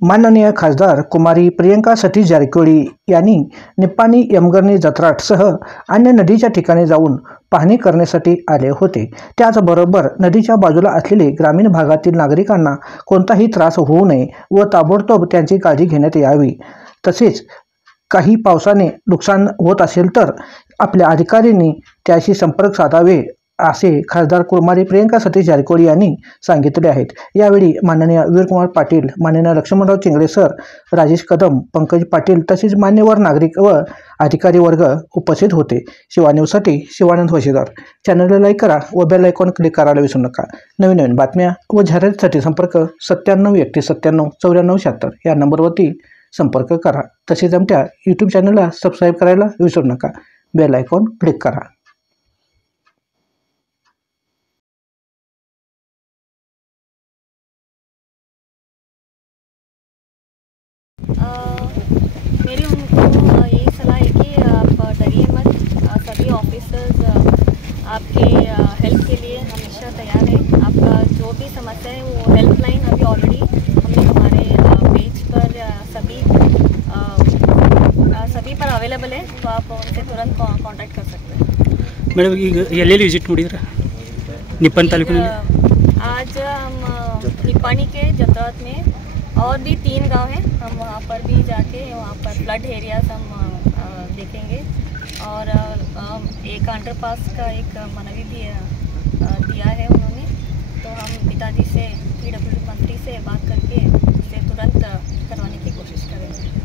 माननीय खासदार कुमारी प्रियंका सतीश जारकिहोळी यांनी निप्पाणी यमगर्णी जत्राटसह अन्य नदीच्या ठिकाणी जाऊन पाहणी करण्यासाठी आले होते। त्याचबरोबर नदीच्या बाजूला असलेले ग्रामीण भागातील नागरिकांना कोणताही त्रास होऊ नये व ताबडतोब त्यांची काळजी घेण्यात यावी। तसेच काही पावसाने नुकसान होत असेल तर आपल्या अधिकाऱ्यांनी त्याशी संपर्क साधावे असे खासदार कुमारी प्रियंका सतीश जारकिहोळी यांनी सांगितले आहेत। यावेळी माननीय वीरकुमार पाटील, माननीय लक्ष्मणराव चिंगळे सर, राजेश कदम, पंकज पाटील तसेच मान्यवर नागरिक व अधिकारी वर्ग उपस्थित होते। शिवा न्यूजसाठी शिवानंद वशीदार। चॅनलला लाईक करा व बेल आयकॉन क्लिक करायला विसरू नका। नवीन बातम्या व जाहिरातीसाठी संपर्क 9731949476 या नंबरवरती संपर्क करा। तसेच आमच्या यूट्यूब चॅनलला सबस्क्राईब करायला विसरू नका। बेल आयकॉन क्लिक करा। मेरी उनको यही सलाह है कि आप डरिए मत। सभी ऑफिसर्स आपके हेल्प के लिए हमेशा तैयार है। आपका जो भी समस्या है वो हेल्पलाइन अभी ऑलरेडी हमने हमारे पेज पर सभी पर अवेलेबल है, तो आप उनसे तुरंत कांटेक्ट कर सकते हैं। मैडम ये विजिट ಮಾಡಿದ್ರಾ निप्पाणी तालुका में? आज हम निप्पाणी के जत्राट में और भी 3 गांव हैं, हम वहाँ पर भी जाके वहाँ पर फ्लड एरियाज हम देखेंगे और एक अंडरपास का एक मनवी भी दिया है उन्होंने। तो हम पिताजी से PWD मंत्री से बात करके उसे तुरंत करवाने की कोशिश करेंगे।